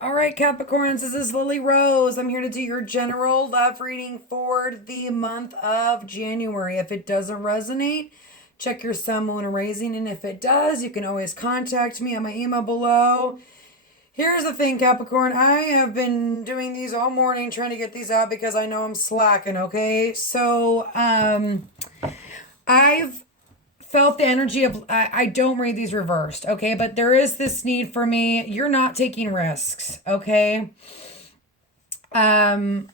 All right, Capricorns, this is Lily Rose. I'm here to do your general love reading for the month of January. If it doesn't resonate, check your sun, moon, and rising. And if it does, you can always contact me on my email below. Here's the thing, Capricorn. I have been doing these all morning trying to get these out because I know I'm slacking, okay? I've felt the energy of I don't read these reversed, okay, but there is this need for me. You're not taking risks, okay. um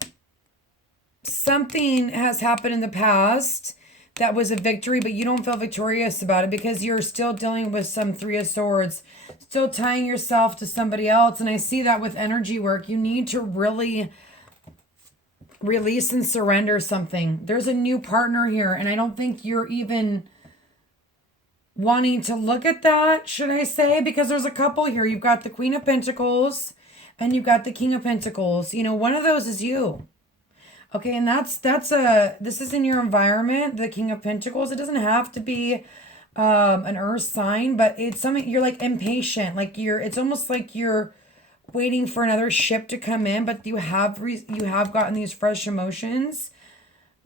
Something has happened in the past that was a victory, but you don't feel victorious about it because you're still dealing with some Three of Swords, still tying yourself to somebody else. And I see that with energy work, you need to really release and surrender something. There's a new partner here, and I don't think you're even wanting to look at that, should I say, because there's a couple here. You've got the Queen of Pentacles and you've got the King of Pentacles. You know, one of those is you. Okay, and this is in your environment, the King of Pentacles. It doesn't have to be an earth sign, but it's something you're like impatient. Like it's almost like you're waiting for another ship to come in, but you have gotten these fresh emotions.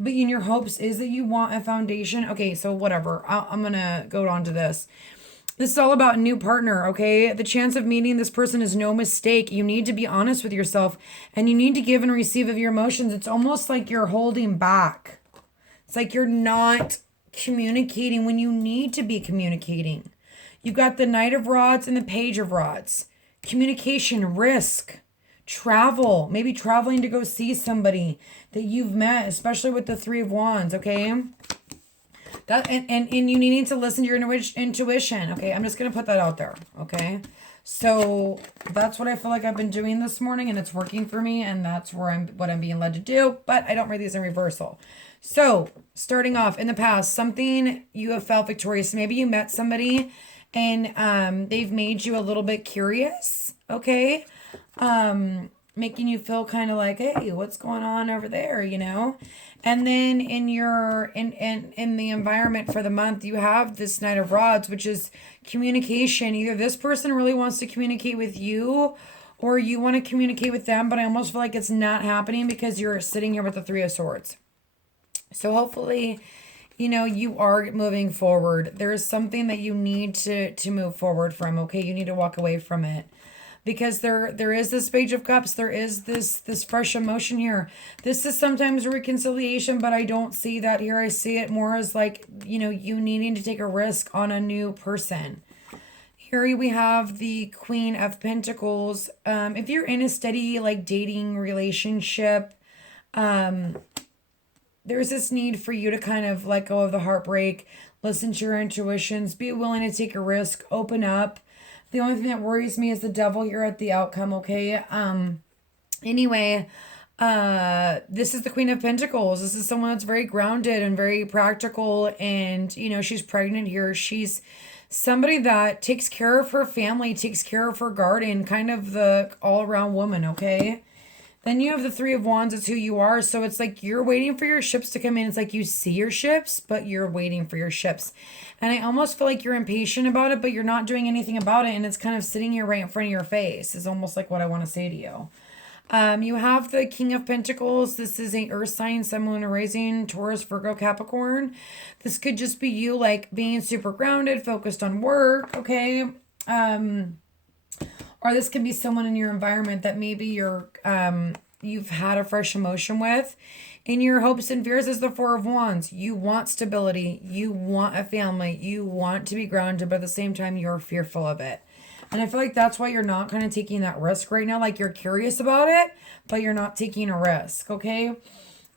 But in your hopes is that you want a foundation. Okay, so whatever. I'm going to go on to this. This is all about a new partner, okay? The chance of meeting this person is no mistake. You need to be honest with yourself and you need to give and receive of your emotions. It's almost like you're holding back. It's like you're not communicating when you need to be communicating. You've got the Knight of Rods and the Page of Rods. Communication, risk, travel, maybe traveling to go see somebody that you've met, especially with the Three of Wands, okay? That and you needing to listen to your intuition. Okay, I'm just gonna put that out there. Okay, so that's what I feel like I've been doing this morning, and it's working for me, and that's what I'm being led to do. But I don't read these in reversal. So starting off in the past, something you have felt victorious. Maybe you met somebody, and they've made you a little bit curious. Okay, making you feel kind of like, hey, what's going on over there, you know? And then in the environment for the month, you have this Knight of Rods, which is communication. Either this person really wants to communicate with you or you want to communicate with them, but I almost feel like it's not happening because you're sitting here with the Three of Swords. So hopefully, you know, you are moving forward. There is something that you need to move forward from, okay? You need to walk away from it. Because there is this Page of Cups, there is this fresh emotion here. This is sometimes reconciliation, but I don't see that here. I see it more as like, you know, you needing to take a risk on a new person. Here we have the Queen of Pentacles. If you're in a steady like dating relationship, there's this need for you to kind of let go of the heartbreak, listen to your intuitions, be willing to take a risk, open up. The only thing that worries me is the devil here at the outcome, okay? Anyway, this is the Queen of Pentacles. This is someone that's very grounded and very practical, and you know, she's pregnant here. She's somebody that takes care of her family, takes care of her garden, kind of the all-around woman, okay? Then you have the Three of Wands. It's who you are. So it's like you're waiting for your ships to come in. It's like you see your ships, but you're waiting for your ships. And I almost feel like you're impatient about it, but you're not doing anything about it. And it's kind of sitting here right in front of your face is almost like what I want to say to you. You have the King of Pentacles. This is a earth sign, sun, moon, and rising, Taurus, Virgo, Capricorn. This could just be you like being super grounded, focused on work, okay? Or this can be someone in your environment that maybe you've had a fresh emotion with. In your hopes and fears is the Four of Wands. You want stability. You want a family. You want to be grounded, but at the same time, you're fearful of it. And I feel like that's why you're not kind of taking that risk right now. Like you're curious about it, but you're not taking a risk, okay?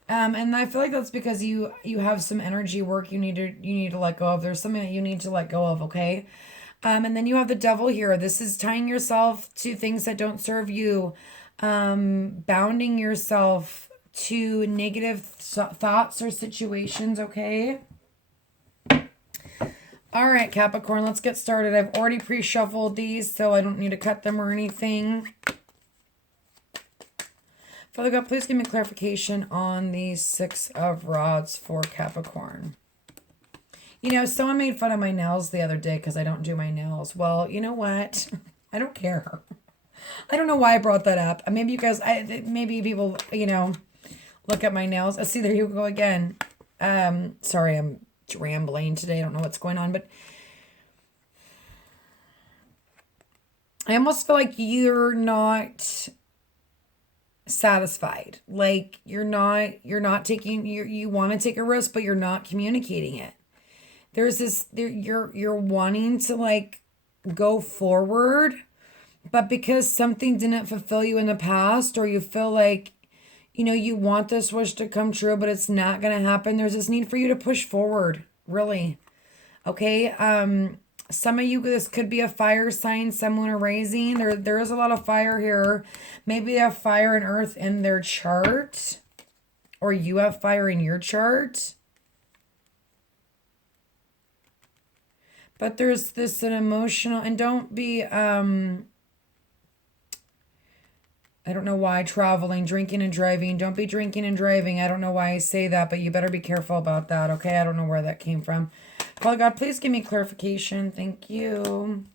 And I feel like that's because you have some energy work you need to let go of. There's something that you need to let go of, okay? And then you have the devil here. This is tying yourself to things that don't serve you, bounding yourself to negative thoughts or situations, okay? All right, Capricorn, let's get started. I've already pre-shuffled these, so I don't need to cut them or anything. Father God, please give me clarification on the Six of Rods for Capricorn. You know, someone made fun of my nails the other day because I don't do my nails. Well, you know what? I don't care. I don't know why I brought that up. Maybe you guys, maybe people, look at my nails. I see, there you go again. Sorry, I'm rambling today. I don't know what's going on, but I almost feel like you're not satisfied. Like you're not taking, you want to take a risk, but you're not communicating it. There's this, you're wanting to like go forward, but because something didn't fulfill you in the past, or you feel like, you want this wish to come true, but it's not going to happen. There's this need for you to push forward, really. Okay. Some of you, this could be a fire sign, someone are raising. There is a lot of fire here. Maybe they have fire and earth in their chart, or you have fire in your chart. But there's this an emotional, and don't be, I don't know why, traveling, drinking and driving. Don't be drinking and driving. I don't know why I say that, but you better be careful about that, okay? I don't know where that came from. Father God, please give me clarification. Thank you.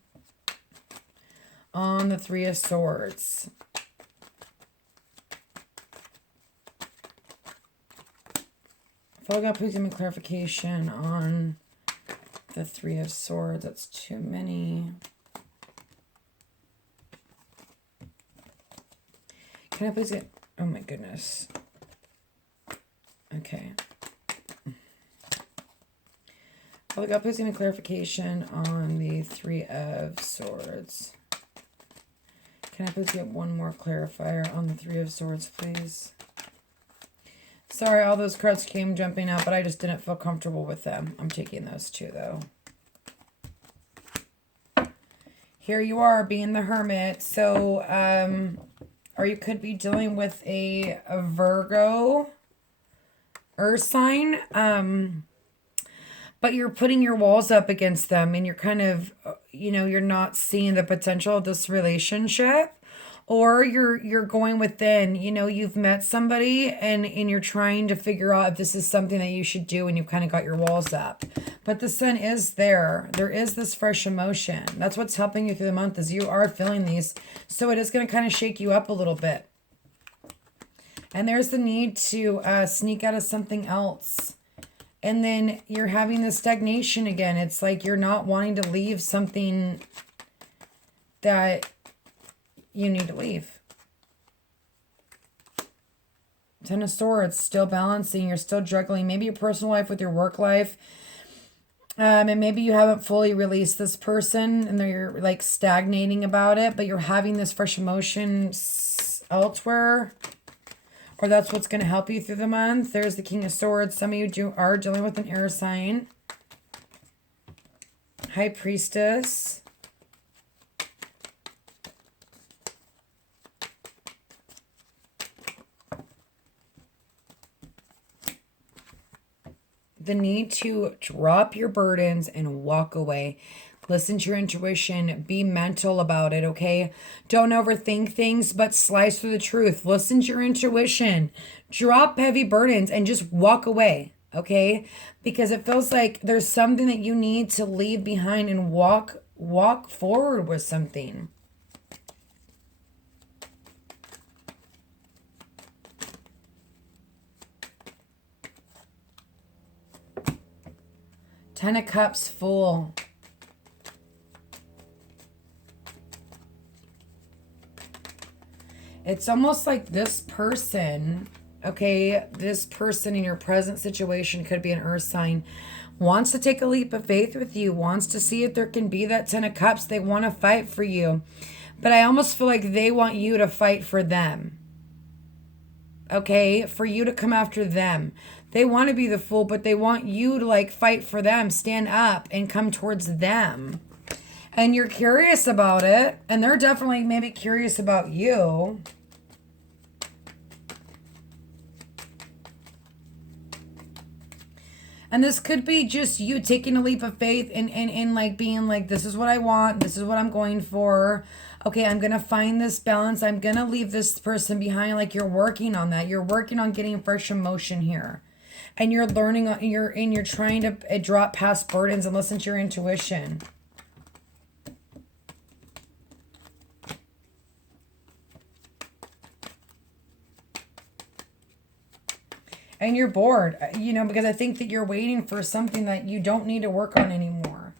On the Three of Swords. Father God, please give me clarification on the Three of Swords. That's too many. Can I please get... Oh my goodness. Okay. Father God, please give me clarification on the Three of Swords. Can I please get one more clarifier on the Three of Swords, please? Sorry, all those cards came jumping out, but I just didn't feel comfortable with them. I'm taking those two, though. Here you are, being the Hermit. So, or you could be dealing with a Virgo Earth sign. But you're putting your walls up against them, and you're kind of, you're not seeing the potential of this relationship, or you're going within, you've met somebody and you're trying to figure out if this is something that you should do, and you've kind of got your walls up. But the Sun is there. There is this fresh emotion. That's what's helping you through the month, is you are feeling these. So it is going to kind of shake you up a little bit. And there's the need to sneak out of something else. And then you're having this stagnation again. It's like you're not wanting to leave something that you need to leave. Ten of Swords, still balancing. You're still juggling. Maybe your personal life with your work life. And maybe you haven't fully released this person and you're like stagnating about it, but you're having this fresh emotion elsewhere. Or that's what's going to help you through the month. There's the King of Swords. Some of you are dealing with an air sign. High Priestess. The need to drop your burdens and walk away. Listen to your intuition. Be mental about it, okay? Don't overthink things, but slice through the truth. Listen to your intuition. Drop heavy burdens and just walk away, okay? Because it feels like there's something that you need to leave behind and walk forward with something. Ten of Cups, Fool. It's almost like this person, okay, this person in your present situation could be an earth sign, wants to take a leap of faith with you, wants to see if there can be that Ten of Cups. They want to fight for you. But I almost feel like they want you to fight for them. Okay, for you to come after them. They want to be the Fool, but they want you to like fight for them, stand up and come towards them. And you're curious about it, and they're definitely maybe curious about you. And this could be just you taking a leap of faith and like being like, this is what I want. This is what I'm going for. Okay, I'm going to find this balance. I'm going to leave this person behind. Like you're working on that. You're working on getting fresh emotion here. And you're learning, you're trying to drop past burdens and listen to your intuition. And you're bored, because I think that you're waiting for something that you don't need to work on anymore.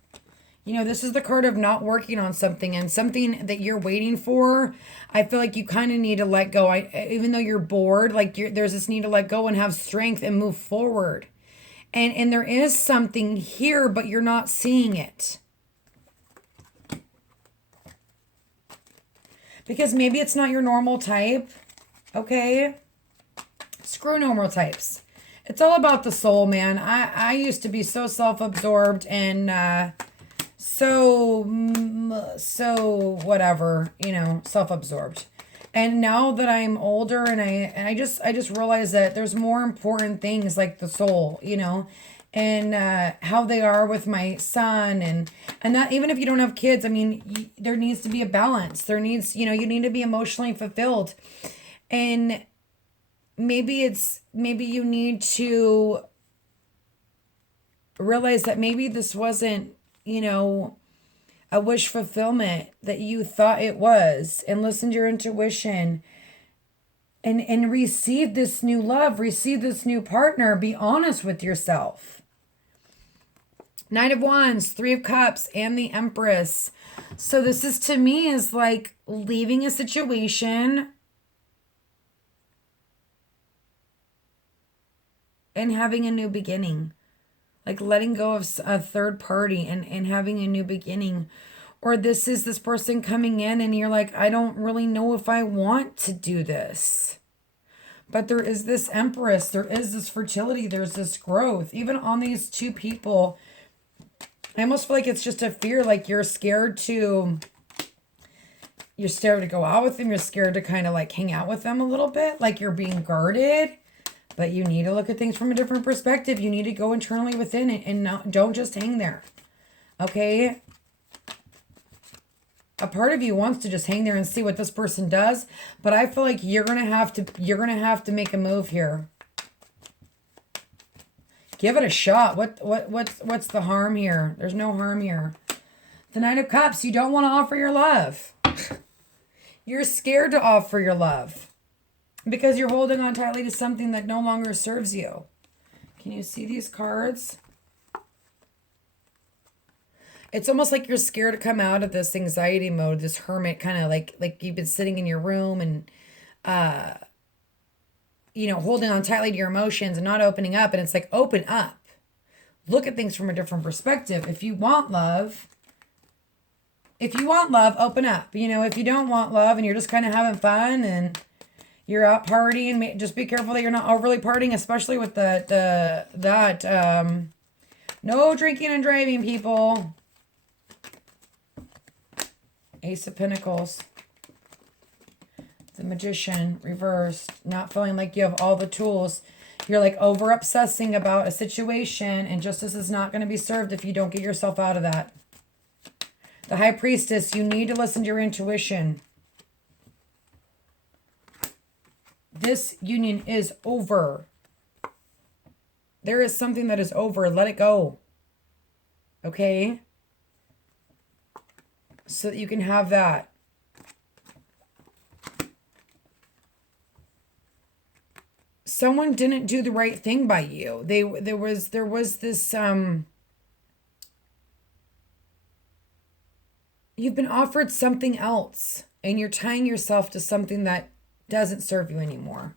This is the card of not working on something, and something that you're waiting for. I feel like you kind of need to let go. Even though you're bored, like there's this need to let go and have strength and move forward. And there is something here, but you're not seeing it. Because maybe it's not your normal type. Okay? Screw normal types. It's all about the soul, man. I used to be so self-absorbed and so whatever, self-absorbed. And now that I'm older and I just realize that there's more important things like the soul, and how they are with my son and that even if you don't have kids, I mean, there needs to be a balance. There needs, you need to be emotionally fulfilled. And maybe you need to realize that maybe this wasn't, a wish fulfillment that you thought it was, and listen to your intuition and receive this new love, receive this new partner. Be honest with yourself. Knight of Wands, Three of Cups, and the Empress. So this is, to me, is like leaving a situation and having a new beginning. Like letting go of a third party and having a new beginning. Or this is this person coming in and you're like, I don't really know if I want to do this. But there is this Empress. There is this fertility. There's this growth. Even on these two people, I almost feel like it's just a fear. Like you're scared to go out with them. You're scared to kind of like hang out with them a little bit. Like you're being guarded. But you need to look at things from a different perspective. You need to go internally within it and don't just hang there. Okay? A part of you wants to just hang there and see what this person does, but I feel like you're going to have to make a move here. Give it a shot. What's the harm here? There's no harm here. The Knight of Cups, you don't want to offer your love. You're scared to offer your love. Because you're holding on tightly to something that no longer serves you. Can you see these cards? It's almost like you're scared to come out of this anxiety mode, this hermit kind of like you've been sitting in your room and, holding on tightly to your emotions and not opening up. And it's like, open up. Look at things from a different perspective. If you want love, open up. If you don't want love and you're just kind of having fun and you're out partying, just be careful that you're not overly partying, especially with no drinking and driving, people. Ace of Pentacles. The Magician, reversed. Not feeling like you have all the tools. You're like over obsessing about a situation, and justice is not going to be served if you don't get yourself out of that. The High Priestess, you need to listen to your intuition. This union is over. There is something that is over. Let it go. Okay? So that you can have that. Someone didn't do the right thing by you. There was this you've been offered something else and you're tying yourself to something that doesn't serve you anymore.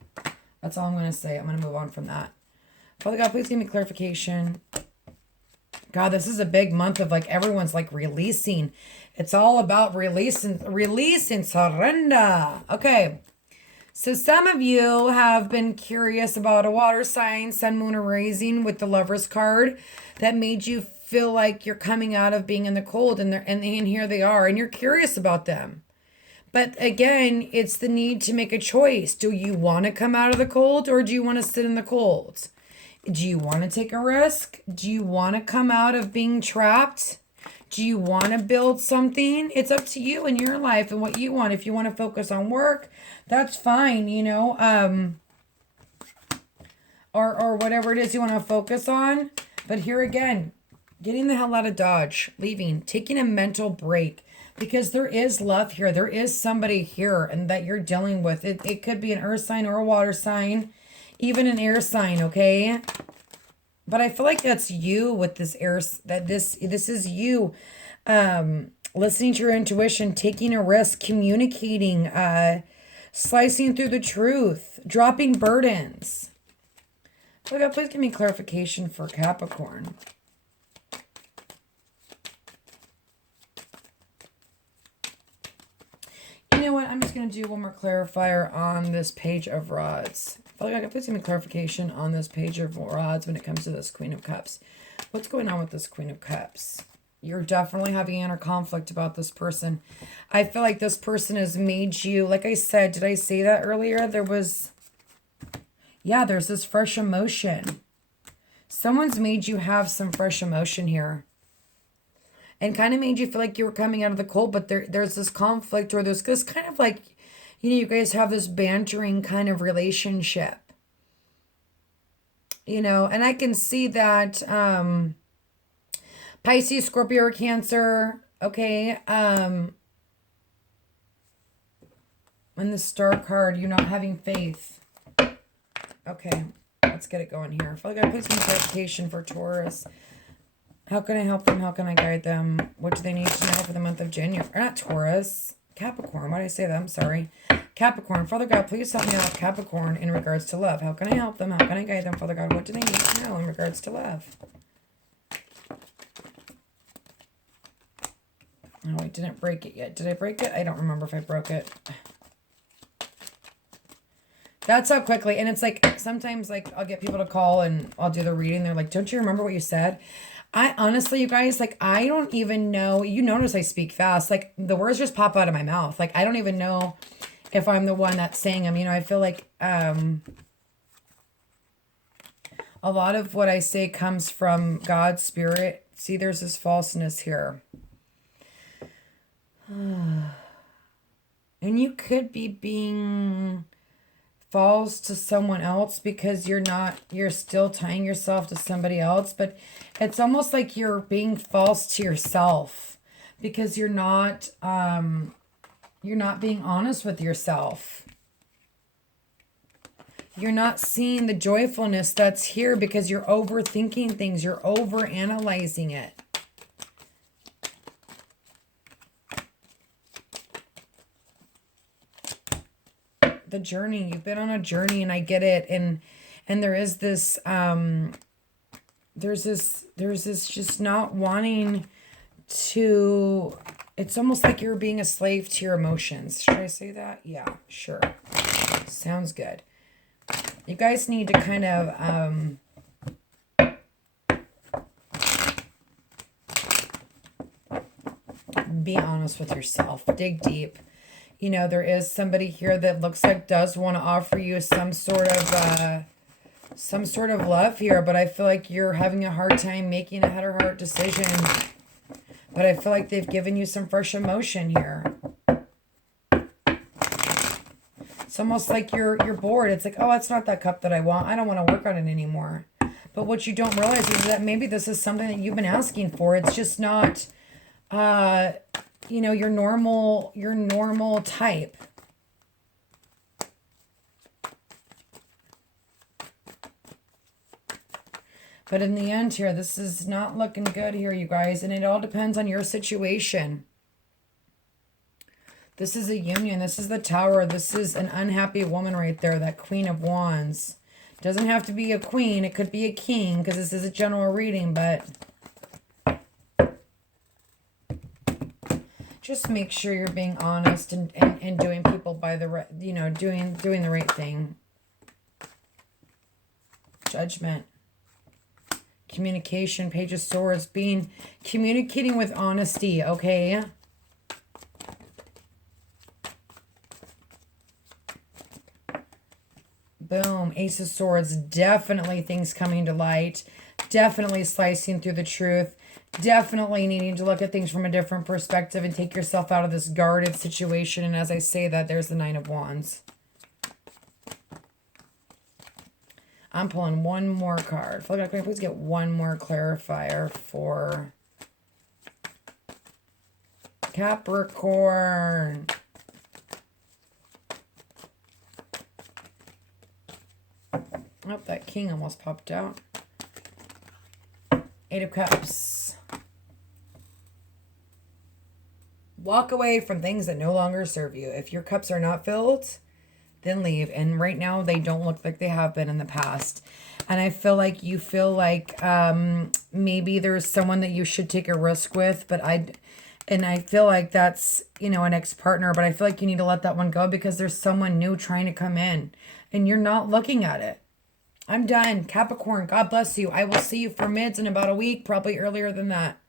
That's all I'm going to say. I'm going to move on from that. Father God, please give me clarification. God, this is a big month of like everyone's like releasing. It's all about release and surrender. Okay. So some of you have been curious about a water sign, sun, moon, or rising with the Lovers card that made you feel like you're coming out of being in the cold and here they are and you're curious about them. But again, it's the need to make a choice. Do you want to come out of the cold or do you want to sit in the cold? Do you want to take a risk? Do you want to come out of being trapped? Do you want to build something? It's up to you in your life and what you want. If you want to focus on work, that's fine, or whatever it is you want to focus on. But here again, getting the hell out of Dodge, leaving, taking a mental break. Because there is love here. There is somebody here and that you're dealing with. It could be an earth sign or a water sign. even an air sign, okay? But I feel like that's you with this air, that this is you listening to your intuition, taking a risk, communicating, slicing through the truth, dropping burdens. Look, please give me clarification for Capricorn. You know what? I'm just going to do one more clarifier on this page of rods. Please give me clarification on this page of rods when it comes to this Queen of Cups. What's going on with this Queen of Cups? You're definitely having inner conflict about this person. I feel like this person has made you, like I said, did I say that earlier? There's this fresh emotion. Someone's made you have some fresh emotion here. And kind of made you feel like you were coming out of the cold, but there's this conflict, or there's this kind of like, you guys have this bantering kind of relationship. And I can see that Pisces, Scorpio, or Cancer, okay? And the Star card, you're not having faith. Okay, let's get it going here. I feel like I put some clarification for Taurus. How can I help them? How can I guide them? What do they need to know for the month of January? Or not Taurus. Capricorn. Why did I say that? I'm sorry. Capricorn. Father God, please help me out with Capricorn in regards to love. How can I help them? How can I guide them? Father God, what do they need to know in regards to love? Oh, I didn't break it yet. Did I break it? I don't remember if I broke it. That's how quickly. And it's like, sometimes like I'll get people to call and I'll do the reading. They're like, don't you remember what you said? I honestly, you guys, like, I don't even know. You notice I speak fast. Like, the words just pop out of my mouth. Like, I don't even know if I'm the one that's saying them. I feel like a lot of what I say comes from God's spirit. See, there's this falseness here. And you could be being false to someone else because you're still tying yourself to somebody else, but it's almost like you're being false to yourself because you're not being honest with yourself. You're not seeing the joyfulness that's here because you're overthinking things, you're overanalyzing it. The journey, you've been on a journey, and I get it, and there is this there's this just not wanting to, it's almost like you're being a slave to your emotions. Should I say that? Yeah, sure, sounds good. You guys need to kind of be honest with yourself, dig deep. There is somebody here that looks like does want to offer you some sort of love here, but I feel like you're having a hard time making a head or heart decision. But I feel like they've given you some fresh emotion here. It's almost like you're bored. It's like, oh, it's not that cup that I want. I don't want to work on it anymore. But what you don't realize is that maybe this is something that you've been asking for. It's just not your normal type. But in the end here, this is not looking good here, you guys. And it all depends on your situation. This is a union. This is the Tower. This is an unhappy woman right there, that Queen of Wands. Doesn't have to be a queen. It could be a king because this is a general reading, but just make sure you're being honest and doing people by the right, doing the right thing. Judgment. Communication, Page of Swords, communicating with honesty, okay? Boom, Ace of Swords, definitely things coming to light, definitely slicing through the truth, definitely needing to look at things from a different perspective and take yourself out of this guarded situation. And as I say that, there's the Nine of Wands. I'm pulling one more card. Can I please get one more clarifier for Capricorn? Oh, that king almost popped out. Eight of Cups. Walk away from things that no longer serve you. If your cups are not filled, then leave. And right now, they don't look like they have been in the past. And I feel like you feel like maybe there's someone that you should take a risk with, but I feel like that's, an ex-partner, but I feel like you need to let that one go because there's someone new trying to come in and you're not looking at it. I'm done. Capricorn, God bless you. I will see you for mids in about a week, probably earlier than that.